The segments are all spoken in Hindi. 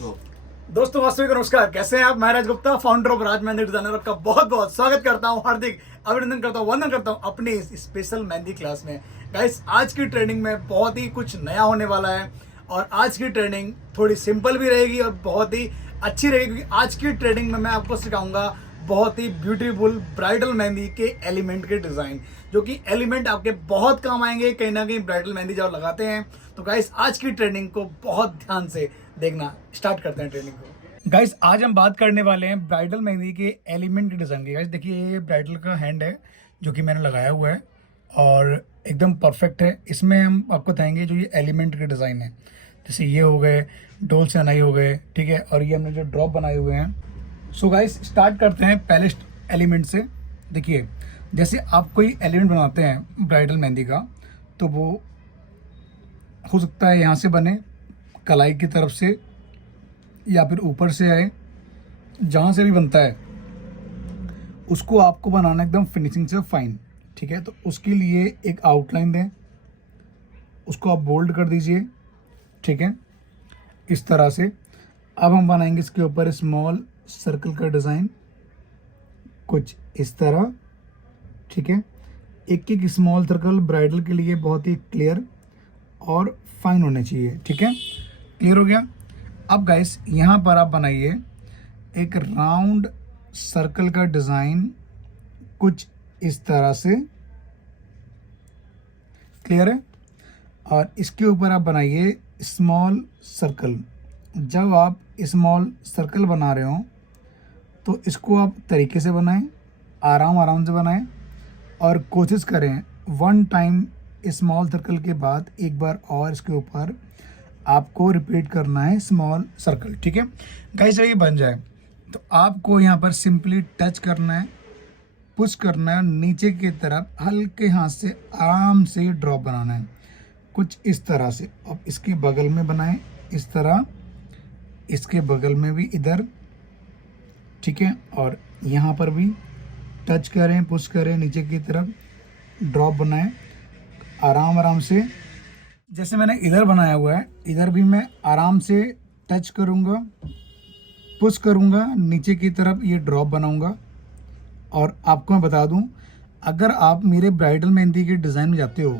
तो दोस्तों वास्तविक नमस्कार, कैसे हैं आप। Maharaj Gupta, founder of Raj Mehndi designer, आपका बहुत बहुत स्वागत करता हूं, हार्दिक अभिनंदन करता हूं, वंदन करता हूं अपनी इस स्पेशल मेहंदी क्लास में। गाइस, आज की ट्रेनिंग में बहुत ही कुछ नया होने वाला है और आज की ट्रेनिंग थोड़ी सिंपल भी रहेगी और बहुत ही अच्छी रहेगी, क्योंकि आज की ट्रेनिंग में मैं आपको सिखाऊंगा बहुत ही ब्यूटीफुल ब्राइडल मेहंदी के एलिमेंट के डिजाइन, जो कि एलिमेंट आपके बहुत काम आएंगे कहीं ना कहीं ब्राइडल मेहंदी जब लगाते हैं। तो गाइस, आज की ट्रेनिंग को बहुत ध्यान से देखना। स्टार्ट करते हैं ट्रेनिंग को। गाइस, आज हम बात करने वाले हैं ब्राइडल मेहंदी के एलिमेंट के डिजाइन की। गाइस देखिए, ये ब्राइडल का हैंड है जो कि मैंने लगाया हुआ है और एकदम परफेक्ट है। इसमें हम आपको बताएंगे जो ये एलिमेंट के डिजाइन है, जैसे ये हो गए डोल से अनाई हो गए, ठीक है, और ये हमने जो ड्रॉप बनाए हुए हैं। सो गाइस, स्टार्ट करते हैं पहले एलिमेंट से। देखिए, जैसे आप कोई एलिमेंट बनाते हैं ब्राइडल मेहंदी का, तो वो हो सकता है यहाँ से बने, कलाई की तरफ से, या फिर ऊपर से आए। जहाँ से भी बनता है उसको आपको बनाना एकदम फिनिशिंग से फाइन, ठीक है। तो उसके लिए एक आउटलाइन दें, उसको आप बोल्ड कर दीजिए, ठीक है, इस तरह से। अब हम बनाएंगे इसके ऊपर स्मॉल सर्कल का डिज़ाइन, कुछ इस तरह, ठीक है। एक एक स्मॉल सर्कल ब्राइडल के लिए बहुत ही क्लियर और फाइन होने चाहिए, ठीक है। क्लियर हो गया। अब गाइस, यहाँ पर आप बनाइए एक राउंड सर्कल का डिज़ाइन, कुछ इस तरह से। क्लियर है। और इसके ऊपर आप बनाइए स्मॉल सर्कल। जब आप स्मॉल सर्कल बना रहे हो तो इसको आप तरीके से बनाएं, आराम आराम से बनाएं, और कोशिश करें वन टाइम स्मॉल सर्कल के बाद एक बार और इसके ऊपर आपको रिपीट करना है स्मॉल सर्कल, ठीक है। गाइस, जब ये बन जाए तो आपको यहाँ पर सिंपली टच करना है, पुश करना है, नीचे की तरफ हल्के हाथ से आराम से ड्रॉप बनाना है, कुछ इस तरह से। अब इसके बगल में बनाएं इस तरह, इसके बगल में भी इधर, ठीक है, और यहाँ पर भी टच करें, पुश करें, नीचे की तरफ ड्रॉप बनाएं आराम आराम से। जैसे मैंने इधर बनाया हुआ है, इधर भी मैं आराम से टच करूँगा, पुश करूँगा, नीचे की तरफ ये ड्रॉप बनाऊँगा। और आपको मैं बता दूँ, अगर आप मेरे ब्राइडल मेहंदी के डिज़ाइन में जाते हो,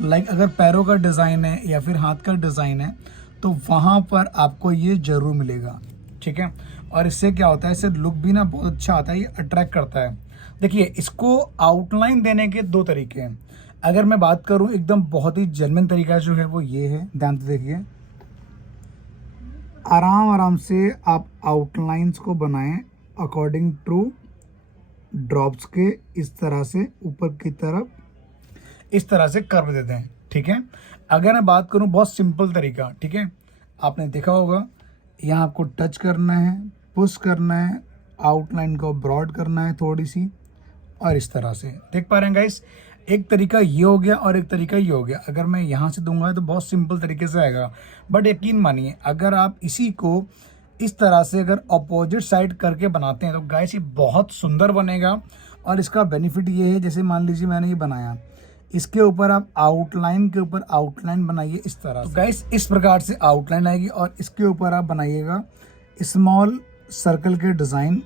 लाइक अगर पैरों का डिज़ाइन है या फिर हाथ का डिज़ाइन है, तो वहाँ पर आपको ये ज़रूर मिलेगा, ठीक है। और इससे क्या होता है, इससे लुक भी ना बहुत अच्छा आता है, ये अट्रैक्ट करता है। देखिए, इसको आउटलाइन देने के दो तरीके हैं। अगर मैं बात करूं एकदम बहुत ही जेन्युइन तरीका जो है वो ये है, ध्यान से देखिए। आराम आराम से आप आउटलाइंस को बनाएं अकॉर्डिंग टू ड्रॉप्स के, इस तरह से ऊपर की तरफ इस तरह से कर्व देते हैं, ठीक है। अगर मैं बात करूं बहुत सिंपल तरीका, ठीक है, आपने देखा होगा, यहाँ आपको टच करना है, पुश करना है, आउटलाइन को ब्रॉड करना है थोड़ी सी, और इस तरह से। देख पा रहे हैं गाइस, एक तरीका ये हो गया और एक तरीका ये हो गया। अगर मैं यहाँ से दूंगा तो बहुत सिंपल तरीके से आएगा, बट यकीन मानिए अगर आप इसी को इस तरह से अगर अपोजिट साइड करके बनाते हैं तो गाइस ये बहुत सुंदर बनेगा। और इसका बेनिफिट ये है, जैसे मान लीजिए मैंने ये बनाया, इसके ऊपर आप आउटलाइन के ऊपर आउटलाइन बनाइए इस तरह। तो गाइस, इस प्रकार से आउटलाइन आएगी और इसके ऊपर आप बनाइएगा स्मॉल सर्कल के डिज़ाइन,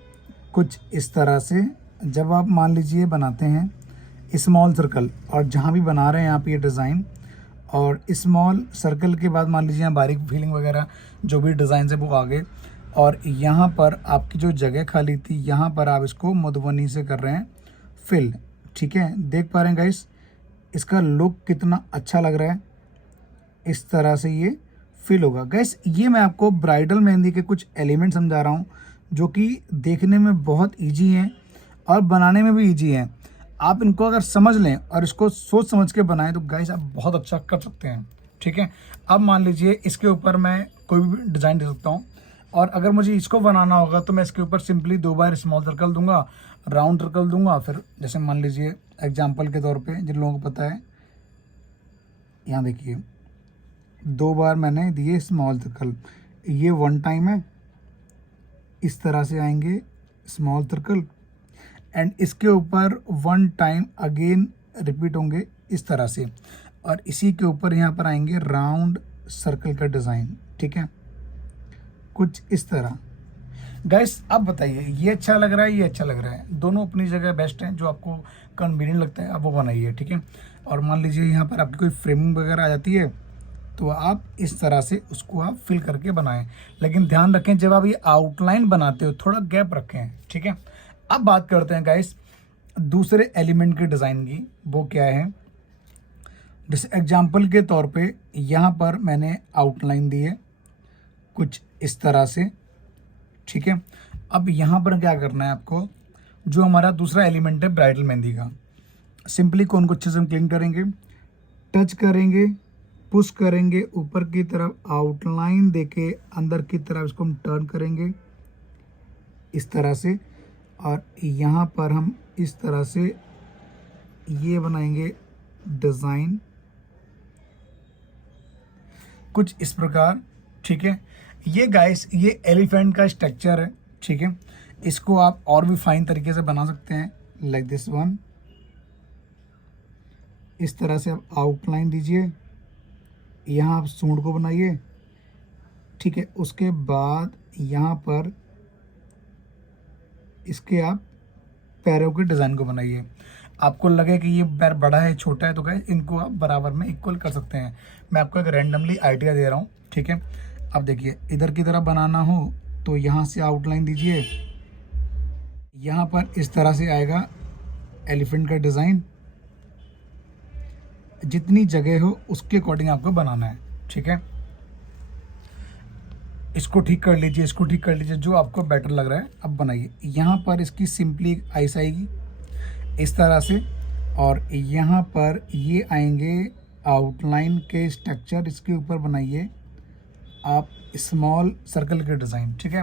कुछ इस तरह से। जब आप मान लीजिए बनाते हैं स्मॉल सर्कल, और जहाँ भी बना रहे हैं आप ये डिज़ाइन, और स्मॉल सर्कल के बाद मान लीजिए यहाँ बारीक फीलिंग वगैरह जो भी डिज़ाइन है वो आ गए, और यहाँ पर आपकी जो जगह खाली थी यहाँ पर आप इसको मधुबनी से कर रहे हैं फिल, ठीक है। देख पा रहे हैं गाइस, इसका लुक कितना अच्छा लग रहा है, इस तरह से ये फिल होगा। गैस, ये मैं आपको ब्राइडल मेहंदी के कुछ एलिमेंट समझा रहा हूँ जो कि देखने में बहुत इजी हैं और बनाने में भी इजी हैं। आप इनको अगर समझ लें और इसको सोच समझ के बनाएं तो गाइस आप बहुत अच्छा कर सकते हैं, ठीक है। अब मान लीजिए इसके ऊपर मैं कोई भी डिज़ाइन दे सकता हूँ, और अगर मुझे इसको बनाना होगा तो मैं इसके ऊपर सिंपली 2 बार स्मॉल सर्कल दूंगा, राउंड सर्कल दूंगा, फिर जैसे मान लीजिए एग्जाम्पल के तौर पे जिन लोगों को पता है, यहाँ देखिए 2 बार मैंने दिए स्मॉल सर्कल, ये 1 टाइम है, इस तरह से आएंगे स्मॉल सर्कल, एंड इसके ऊपर 1 टाइम अगेन रिपीट होंगे इस तरह से, और इसी के ऊपर यहाँ पर आएंगे राउंड सर्कल का डिज़ाइन, ठीक है, कुछ इस तरह। गाइस अब बताइए, ये अच्छा लग रहा है, ये अच्छा लग रहा है, दोनों अपनी जगह बेस्ट हैं, जो आपको कन्वीनियंट लगता है आप वो बनाइए, ठीक है। और मान लीजिए यहाँ पर आपकी कोई फ्रेमिंग वगैरह आ जाती है तो आप इस तरह से उसको आप फिल करके बनाएं, लेकिन ध्यान रखें जब आप ये आउटलाइन बनाते हो थोड़ा गैप रखें, ठीक है। अब बात करते हैं गाइस दूसरे एलिमेंट के डिज़ाइन की, वो क्या है। जैसे एग्जांपल के तौर पे यहाँ पर मैंने आउटलाइन दी है कुछ इस तरह से, ठीक है। अब यहाँ पर क्या करना है आपको, जो हमारा दूसरा एलिमेंट है ब्राइडल मेहंदी का, सिंपली कौन को अच्छे से हम क्लीन करेंगे, टच करेंगे, पुश करेंगे ऊपर की तरफ, आउटलाइन देके अंदर की तरफ इसको हम टर्न करेंगे इस तरह से, और यहाँ पर हम इस तरह से ये बनाएंगे डिज़ाइन कुछ इस प्रकार, ठीक है। ये गाइस ये एलिफेंट का स्ट्रक्चर है, ठीक है। इसको आप और भी फाइन तरीके से बना सकते हैं, लाइक दिस वन। इस तरह से आप आउटलाइन दीजिए, यहाँ आप सूंड को बनाइए, ठीक है। उसके बाद यहाँ पर इसके आप पैरों के डिज़ाइन को बनाइए। आपको लगे कि ये पैर बड़ा है छोटा है तो गाइस इनको आप बराबर में इक्वल कर सकते हैं। मैं आपको एक रैंडमली आइडिया दे रहा हूँ, ठीक है। अब देखिए इधर की तरफ बनाना हो तो यहाँ से आउटलाइन दीजिए, यहाँ पर इस तरह से आएगा एलिफेंट का डिज़ाइन। जितनी जगह हो उसके अकॉर्डिंग आपको बनाना है, ठीक है। इसको ठीक कर लीजिए, इसको ठीक कर लीजिए, जो आपको बेटर लग रहा है अब बनाइए। यहाँ पर इसकी सिंपली आइस आएगी इस तरह से, और यहाँ पर ये आएंगे आउटलाइन के स्ट्रक्चर, इसके ऊपर बनाइए आप स्मॉल सर्कल के डिज़ाइन, ठीक है।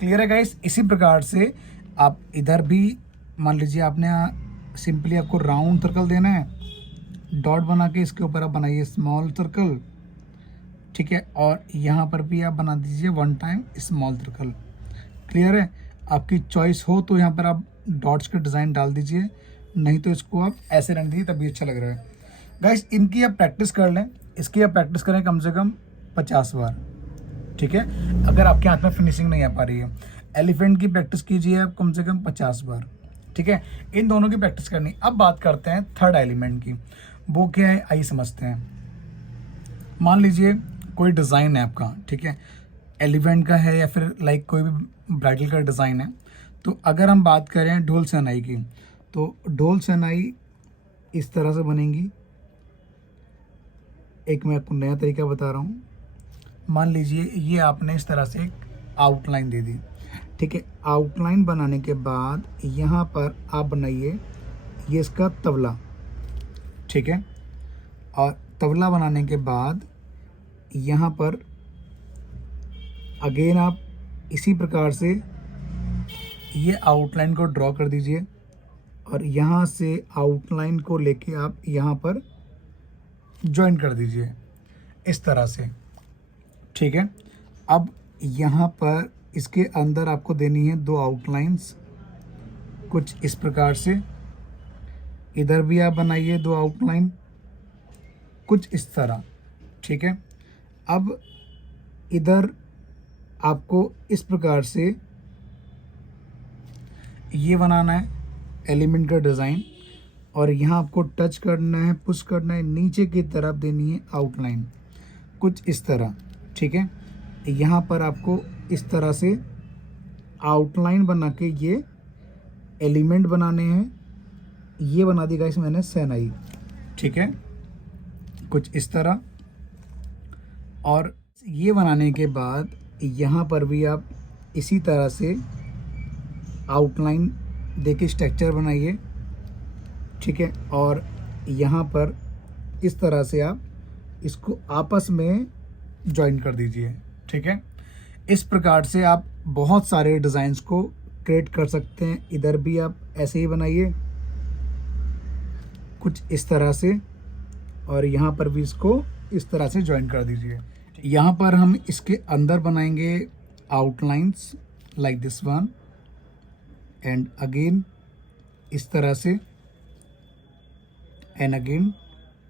क्लियर है गाइस। इसी प्रकार से आप इधर भी मान लीजिए आपने सिंपली आपको राउंड सर्कल देना है, डॉट बना के इसके ऊपर आप बनाइए स्मॉल सर्कल, ठीक है। और यहाँ पर भी आप बना दीजिए one time small circle. Clear है। आपकी चॉइस हो तो यहाँ पर आप डॉट्स के डिज़ाइन डाल दीजिए, नहीं तो इसको आप ऐसे रहने दीजिए, तभी अच्छा लग रहा है। गाइस इनकी आप प्रैक्टिस कर लें, इसकी आप प्रैक्टिस करें कम से कम 50 बार, ठीक है। अगर आपके हाथ में फिनिशिंग नहीं आ पा रही है, एलिफेंट की प्रैक्टिस कीजिए आप कम से कम 50 बार, ठीक है। इन दोनों की प्रैक्टिस करनी। अब बात करते हैं थर्ड एलिमेंट की, वो क्या है आइए समझते हैं। मान लीजिए कोई डिज़ाइन है आपका, ठीक है, एलिफेंट का है या फिर लाइक कोई भी ब्राइडल का डिज़ाइन है। तो अगर हम बात करें ढोल शहनाई की, तो ढोल शहनाई इस तरह से बनेंगी। एक मैं आपको नया तरीका बता रहा हूँ। मान लीजिए ये आपने इस तरह से एक आउटलाइन दे दी, ठीक है। आउटलाइन बनाने के बाद यहाँ पर आप बनाइए ये इसका तबला, ठीक है। और तबला बनाने के बाद यहाँ पर अगेन आप इसी प्रकार से ये आउटलाइन को ड्रॉ कर दीजिए, और यहाँ से आउटलाइन को लेके आप यहाँ पर ज्वाइन कर दीजिए इस तरह से, ठीक है। अब यहाँ पर इसके अंदर आपको देनी है 2 आउटलाइंस कुछ इस प्रकार से। इधर भी आप बनाइए 2 आउटलाइन कुछ इस तरह, ठीक है। अब इधर आपको इस प्रकार से ये बनाना है एलिमेंट का डिज़ाइन, और यहाँ आपको टच करना है, पुश करना है, नीचे की तरफ देनी है आउटलाइन कुछ इस तरह, ठीक है। यहाँ पर आपको इस तरह से आउटलाइन बना के ये एलिमेंट बनाने हैं। ये बना दी गाइस मैंने शहनाई, ठीक है, कुछ इस तरह। और ये बनाने के बाद यहाँ पर भी आप इसी तरह से आउटलाइन देके स्ट्रक्चर बनाइए, ठीक है। और यहाँ पर इस तरह से आप इसको आपस में जॉइन कर दीजिए, ठीक है। इस प्रकार से आप बहुत सारे डिज़ाइंस को क्रिएट कर सकते हैं। इधर भी आप ऐसे ही बनाइए कुछ इस तरह से, और यहाँ पर भी इसको इस तरह से जॉइन कर दीजिए। यहाँ पर हम इसके अंदर बनाएंगे outlines like this one, and again इस तरह से, एंड अगेन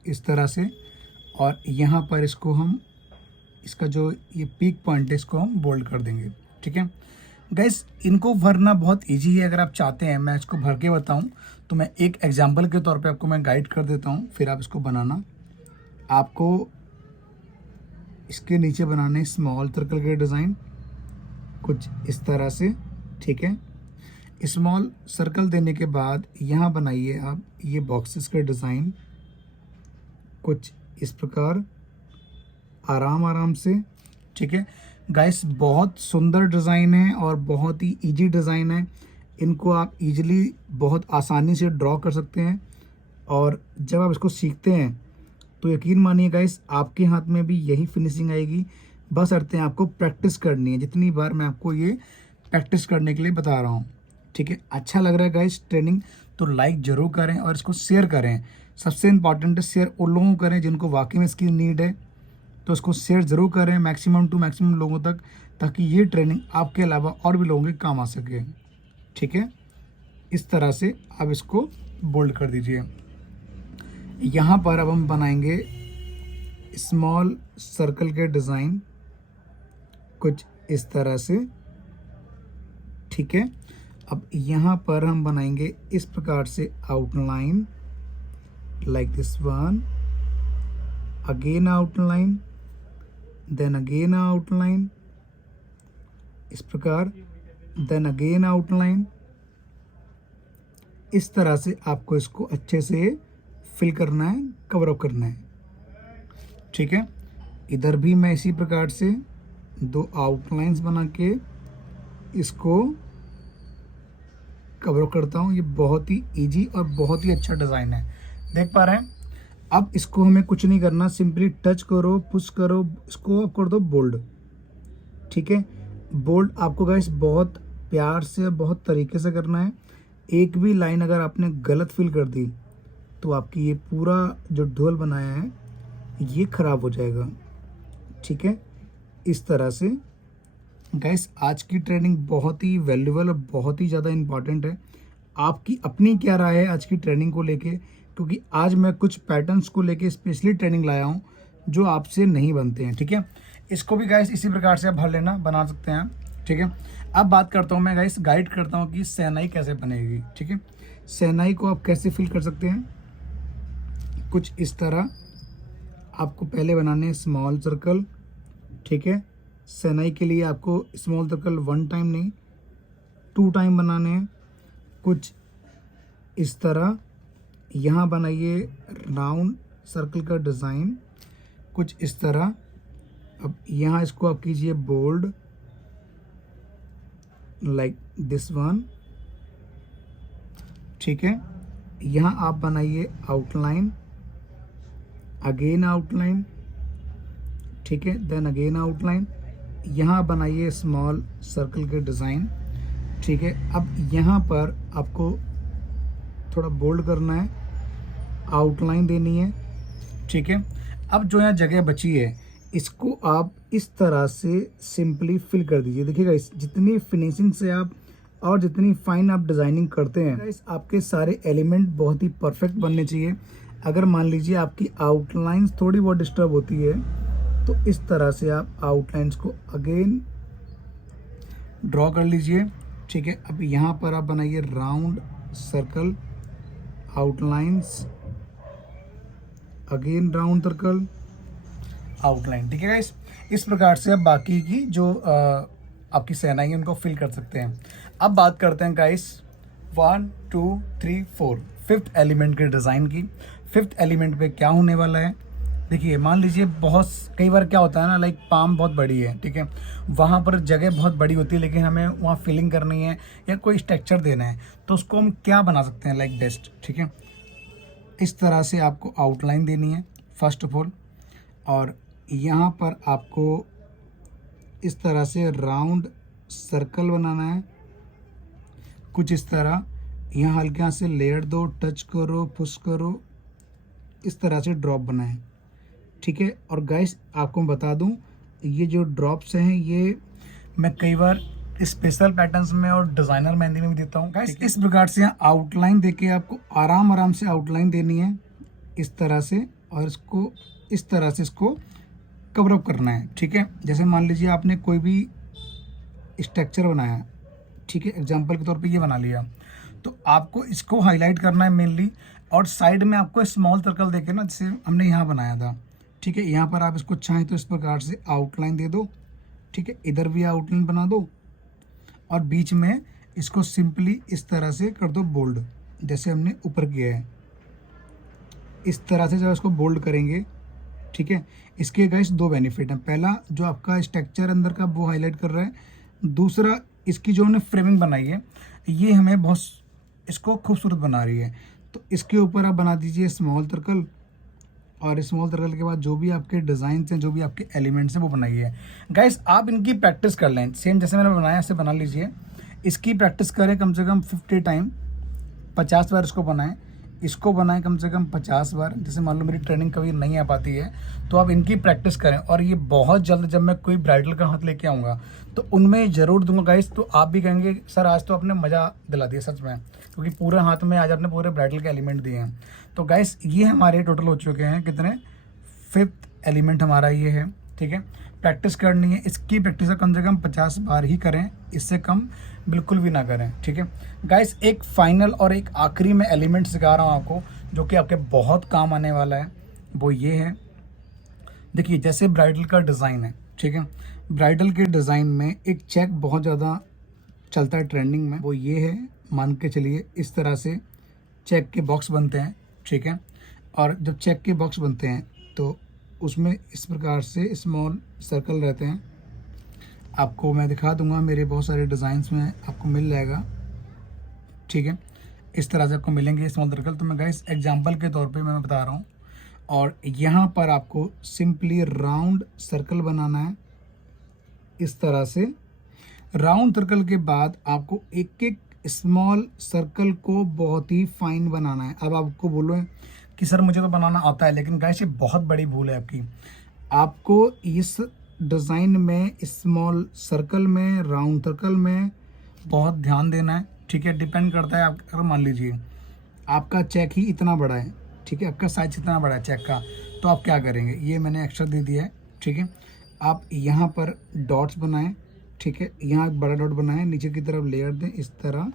इस तरह से, और यहाँ पर इसको हम इसका जो ये पीक पॉइंट है इसको हम बोल्ड कर देंगे। ठीक है गाइस, इनको भरना बहुत इजी है। अगर आप चाहते हैं मैं इसको भर के बताऊं तो मैं एक एग्जांपल के तौर पे आपको मैं गाइड कर देता हूं, फिर आप इसको बनाना। आपको इसके नीचे बनाने स्मॉल सर्कल के डिज़ाइन कुछ इस तरह से। ठीक है, स्मॉल सर्कल देने के बाद यहाँ बनाइए आप ये बॉक्सेस के डिज़ाइन कुछ इस प्रकार आराम आराम से। ठीक है गाइस, बहुत सुंदर डिज़ाइन है और बहुत ही इजी डिज़ाइन है। इनको आप इजीली बहुत आसानी से ड्रॉ कर सकते हैं और जब आप इसको सीखते हैं तो यकीन मानिए गाइस आपके हाथ में भी यही फिनिशिंग आएगी। बस अर्थ है आपको प्रैक्टिस करनी है, जितनी बार मैं आपको ये प्रैक्टिस करने के लिए बता रहा हूँ। ठीक है, अच्छा लग रहा है गाइस ट्रेनिंग तो लाइक ज़रूर करें और इसको शेयर करें। सबसे इम्पॉर्टेंट है शेयर उन लोगों को करें जिनको वाकई में इसकी नीड है, तो इसको शेयर ज़रूर करें मैक्सिमम टू मैक्सिमम लोगों तक, ताकि ये ट्रेनिंग आपके अलावा और भी लोगों के काम आ सके। ठीक है, इस तरह से आप इसको बोल्ड कर दीजिए। यहाँ पर अब हम बनाएंगे स्मॉल सर्कल के डिज़ाइन कुछ इस तरह से। ठीक है, अब यहाँ पर हम बनाएंगे इस प्रकार से outline like this one, again outline, then again outline इस प्रकार, देन अगेन आउटलाइन। इस तरह से आपको इसको अच्छे से फिल करना है, कवर अप करना है। ठीक है, इधर भी मैं इसी प्रकार से दो आउटलाइंस बना के इसको कवर करता हूँ। ये बहुत ही इजी और बहुत ही अच्छा डिज़ाइन है, देख पा रहे हैं। अब इसको हमें कुछ नहीं करना, सिंपली टच करो, पुश करो, इसको कर दो बोल्ड। ठीक है, बोल्ड आपको गाइस बहुत प्यार से बहुत तरीके से करना है। एक भी लाइन अगर आपने गलत फिल कर दी तो आपकी ये पूरा जो ढोल बनाया है ये ख़राब हो जाएगा। ठीक है, इस तरह से गाइस आज की ट्रेनिंग बहुत ही वैल्यूबल और बहुत ही ज़्यादा इम्पॉर्टेंट है। आपकी अपनी क्या राय है आज की ट्रेनिंग को लेके, क्योंकि आज मैं कुछ पैटर्न्स को लेके स्पेशली ट्रेनिंग लाया हूँ जो आपसे नहीं बनते हैं। ठीक है, इसको भी गाइस इसी प्रकार से आप भर लेना, बना सकते हैं। ठीक है, अब बात करता हूँ मैं गाइस, गाइड करता हूँ कि शहनाई कैसे बनेगी। ठीक है, शहनाई को आप कैसे फिल कर सकते हैं, कुछ इस तरह आपको पहले बनाने हैं स्मॉल सर्कल। ठीक है, शहनाई के लिए आपको स्मॉल सर्कल 1 टाइम नहीं 2 टाइम बनाने हैं, कुछ इस तरह। यहाँ बनाइए राउंड सर्कल का डिज़ाइन कुछ इस तरह। अब यहाँ इसको आप कीजिए बोल्ड लाइक दिस वन। ठीक है, यहाँ आप बनाइए आउटलाइन, अगेन आउटलाइन। ठीक है, देन अगेन आउटलाइन। यहाँ बनाइए स्मॉल सर्कल के डिज़ाइन। ठीक है, अब यहाँ पर आपको थोड़ा बोल्ड करना है, आउटलाइन देनी है। ठीक है, अब जो यहाँ जगह बची है इसको आप इस तरह से सिंपली फिल कर दीजिए। देखिएगा इस जितनी फिनिशिंग से आप और जितनी फाइन आप डिज़ाइनिंग करते हैं इस आपके सारे एलिमेंट बहुत ही परफेक्ट बनने चाहिए। अगर मान लीजिए आपकी आउटलाइंस थोड़ी बहुत डिस्टर्ब होती है तो इस तरह से आप आउटलाइंस को अगेन ड्रॉ कर लीजिए। ठीक है, अब यहाँ पर आप बनाइए round circle, outlines, again round circle, outline. ठीक है गाइस, इस प्रकार से आप बाकी की जो आपकी शहनाई है उनको फिल कर सकते हैं। अब बात करते हैं गाइस 1 2 3 4 5th एलिमेंट के डिज़ाइन की। 5th एलिमेंट पे क्या होने वाला है, देखिए मान लीजिए बहुत कई बार क्या होता है ना, लाइक पाम बहुत बड़ी है। ठीक है, वहाँ पर जगह बहुत बड़ी होती है लेकिन हमें वहाँ फिलिंग करनी है या कोई स्ट्रक्चर देना है, तो उसको हम क्या बना सकते हैं लाइक बेस्ट। ठीक है, इस तरह से आपको आउटलाइन देनी है फर्स्ट ऑफ ऑल, और यहाँ पर आपको इस तरह से राउंड सर्कल बनाना है कुछ इस तरह। यहाँ हल्के से लेयर दो, टच करो, पुश करो, इस तरह से ड्रॉप बनाएं। ठीक है, और गाइस आपको मैं बता दूं ये जो ड्रॉप्स हैं ये मैं कई बार स्पेशल पैटर्न्स में और डिज़ाइनर मेहंदी में भी देता हूँ। गाइस इस प्रकार से यहाँ आउटलाइन देके आपको आराम आराम से आउटलाइन देनी है इस तरह से, और इसको इस तरह से इसको कवर अप करना है, ठीक है। जैसे मान लीजिए आपने कोई भी स्ट्रक्चर बनाया, ठीक है, एग्जांपल के तौर पे ये बना लिया, तो आपको इसको हाईलाइट करना है मेनली, और साइड में आपको स्मॉल सर्कल देके ना, जैसे हमने यहाँ बनाया था, ठीक है, यहाँ पर आप इसको चाहें तो इस प्रकार से आउटलाइन दे दो, ठीक है, इधर भी आउटलाइन बना दो, और बीच में इसको सिंपली इस तरह से कर दो बोल्ड, जैसे हमने ऊपर किया है। इस तरह से जब इसको बोल्ड करेंगे, ठीक है, इसके गाइस दो बेनिफिट हैं। पहला, जो आपका स्ट्रक्चर अंदर का वो हाईलाइट कर रहा है। दूसरा, इसकी जो हमने फ्रेमिंग बनाई है ये हमें बहुत इसको खूबसूरत बना रही है। तो इसके ऊपर आप बना दीजिए स्मॉल सर्कल, और स्मॉल सर्कल के बाद जो भी आपके डिज़ाइन हैं, जो भी आपके एलिमेंट्स हैं वो बनाइए। गाइस आप इनकी प्रैक्टिस कर लें, सेम जैसे मैंने बनाया ऐसे बना लीजिए। इसकी प्रैक्टिस करें कम से कम 50 टाइम, 50 बार इसको बनाएं, इसको बनाएं कम से कम 50 बार। जैसे मान लो मेरी ट्रेनिंग कभी नहीं आ पाती है तो आप इनकी प्रैक्टिस करें, और ये बहुत जल्द जब मैं कोई ब्राइडल का हाथ लेके आऊँगा तो उनमें ज़रूर दूंगा गाइस। तो आप भी कहेंगे सर आज तो आपने मज़ा दिला दिया सच में, क्योंकि पूरे हाथ में आज आपने पूरे ब्राइडल के एलिमेंट दिए हैं। तो गाइस ये हमारे टोटल हो चुके हैं कितने, 5th एलिमेंट हमारा ये है, ठीक है। प्रैक्टिस करनी है, इसकी प्रैक्टिस कम से कम 50 बार ही करें, इससे कम बिल्कुल भी ना करें, ठीक है गाइस। एक फाइनल और एक आखिरी में एलिमेंट सिखा रहा हूँ आपको, जो कि आपके बहुत काम आने वाला है, वो ये है। देखिए जैसे ब्राइडल का डिज़ाइन है, ठीक है, ब्राइडल के डिज़ाइन में एक चेक बहुत ज़्यादा चलता है ट्रेंडिंग में, वो ये है। मान के चलिए इस तरह से चेक के बॉक्स बनते हैं, ठीक है, और जब चेक के बॉक्स बनते हैं तो उसमें इस प्रकार से स्मॉल सर्कल रहते हैं। आपको मैं दिखा दूंगा, मेरे बहुत सारे डिज़ाइंस में आपको मिल जाएगा, ठीक है, इस तरह से आपको मिलेंगे स्मॉल सर्कल। तो मैं गाइस एग्जांपल के तौर पे मैं बता रहा हूँ, और यहाँ पर आपको सिंपली राउंड सर्कल बनाना है इस तरह से। राउंड सर्कल के बाद आपको एक एक स्मॉल सर्कल को बहुत ही फाइन बनाना है। अब आपको बोलो कि सर मुझे तो बनाना आता है, लेकिन गाइस ये बहुत बड़ी भूल है आपकी। आपको इस डिज़ाइन में स्मॉल सर्कल में, राउंड सर्कल में बहुत ध्यान देना है, ठीक है। डिपेंड करता है, आप अगर मान लीजिए आपका चेक ही इतना बड़ा है, ठीक है, आपका साइज इतना बड़ा है चेक का, तो आप क्या करेंगे, ये मैंने एक्स्ट्रा दे दिया है, ठीक है। आप यहाँ पर डॉट्स बनाएं, ठीक है, यहाँ एक बड़ा डॉट बनाएं, नीचे की तरफ लेयर दें इस तरह,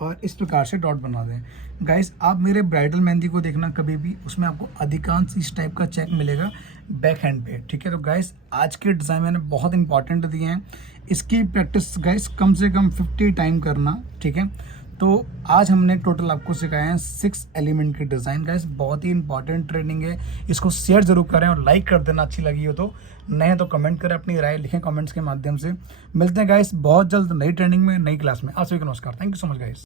और इस प्रकार से डॉट बना दें। गाइस आप मेरे ब्राइडल मेहंदी को देखना कभी भी, उसमें आपको अधिकांश इस टाइप का चेक मिलेगा बैक हैंड पे, ठीक है। तो गाइस आज के डिज़ाइन मैंने बहुत इंपॉर्टेंट दिए हैं, इसकी प्रैक्टिस गाइस कम से कम 50 टाइम करना, ठीक है। तो आज हमने टोटल आपको सिखाए हैं 6 एलिमेंट के डिज़ाइन। गाइस बहुत ही इंपॉर्टेंट ट्रेनिंग है, इसको शेयर जरूर करें और लाइक कर देना अच्छी लगी हो तो। नए तो कमेंट करें, अपनी राय लिखें कमेंट्स के माध्यम से। मिलते हैं गाइस बहुत जल्द नई ट्रेनिंग में, नई क्लास में। आप सभी को नमस्कार, thank you so much guys.